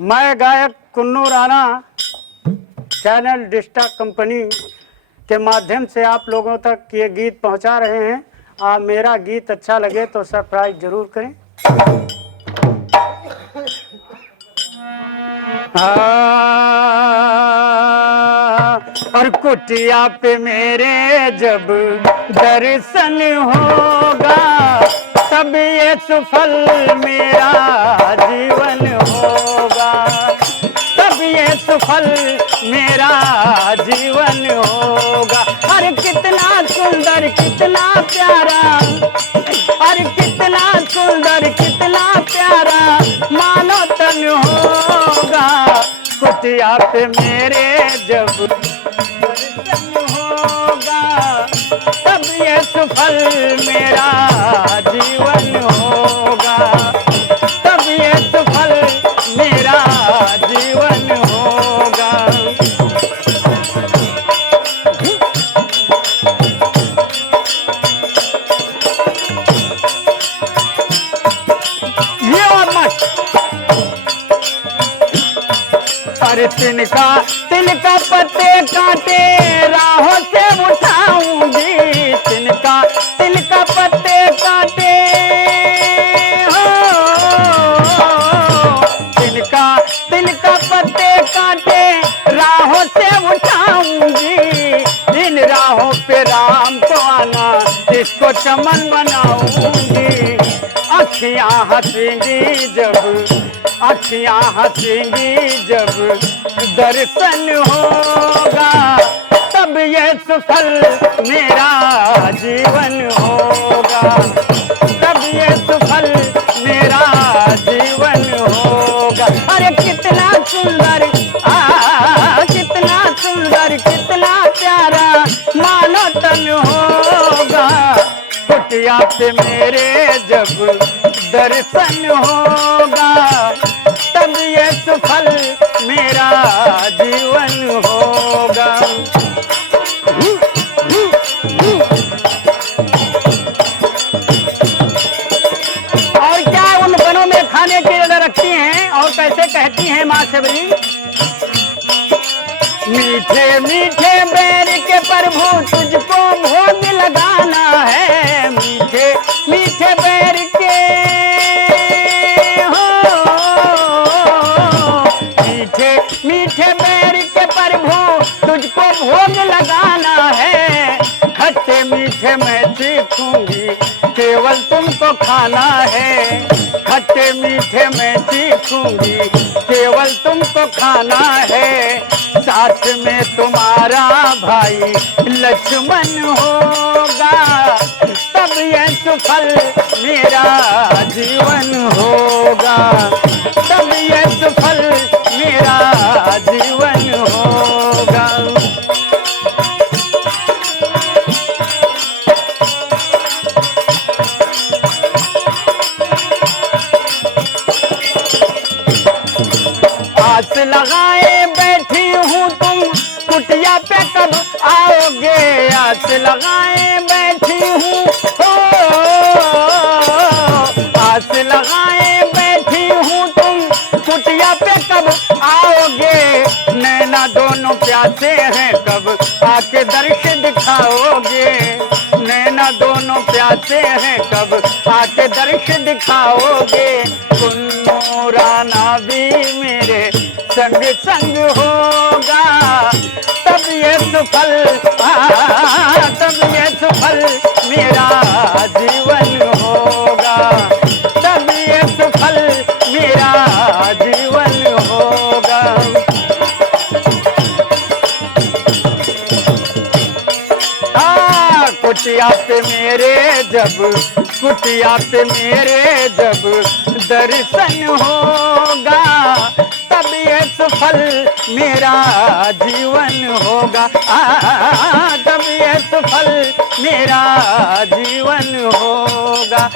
मैं गायक Kunnu Rana channel Dista company के माध्यम से आप लोगों तक ये गीत पहुंचा रहे हैं। आप मेरा गीत अच्छा लगे तो सब्सक्राइब जरूर करें। और कुटिया पे मेरे जब दर्शन होगा तब ये सफल मेरा जीवन होगा, तब ये सफल मेरा जीवन होगा। अरे कितना सुंदर कितना प्यारा, अरे कितना सुंदर कितना प्यारा मानो तन होगा। कुटिया पे मेरे जब दर्शन होगा तब ये सफल मेरा जीवन होगा, तब ये सफल मेरा जीवन होगा। ये और मत अरे तिनका तिनका पत्ते काटे राहों से उठाऊंगी, तिनका तिनका पत्ते काटे हो, तिनका तिनका पत्ते काटे राहों से उठाऊंगी। इन राहों पे राम को आना इसको चमन बनाऊंगी। अखियां हंसेंगी जब, अखियां हंसेंगी जब दर्शन होगा तब ये सफल मेरा जीवन होगा, तब ये सफल मेरा जीवन होगा। अरे कितना सुंदर कितना सुंदर कितना प्यारा मानो तन होगा। कुटिया पे मेरे जब दर्शन होगा तब ये सफल मेरा जीवन होगा। और क्या उन बनों में खाने के लिए रखती हैं और कैसे कहती हैं माँ सबरी। मीठे मीठे बैर के प्रभु तुझको भोग लगाना है, मीठे मीठे बैर के हो, मीठे मीठे बैर के प्रभु तुझको भोग लगाना है। खट्टे मीठे मैं चीखूंगी केवल तुमको खाना है, खट्टे मीठे मैं चीखूंगी केवल तुमको खाना है। साथ में तुम्हारा भाई लक्ष्मण होगा तब ये सफल मेरा जीवन होगा, तब ये सफल मेरा जीवन होगा। आस लगाए बैठी हूँ तुम कुटिया पे कब आओगे, आस लगाए बैठी हूँ हो, आस लगाए बैठी हूँ तुम कुटिया पे कब आओगे। नैना दोनों प्यासे हैं कब आके दर्श दिखाओगे, नैना दोनों प्यासे हैं कब आके दर्श दिखाओगे। कुन्नू राणा भी मेरे संग संग होगा तब ये सफल तब ये सफल मेरा जीवन होगा, तब ये सफल मेरा जीवन होगा। कुटिया पे मेरे जब, कुटिया पे मेरे जब दर्शन होगा तब ये सफल मेरा जीवन होगा, तब ये सफल मेरा जीवन होगा।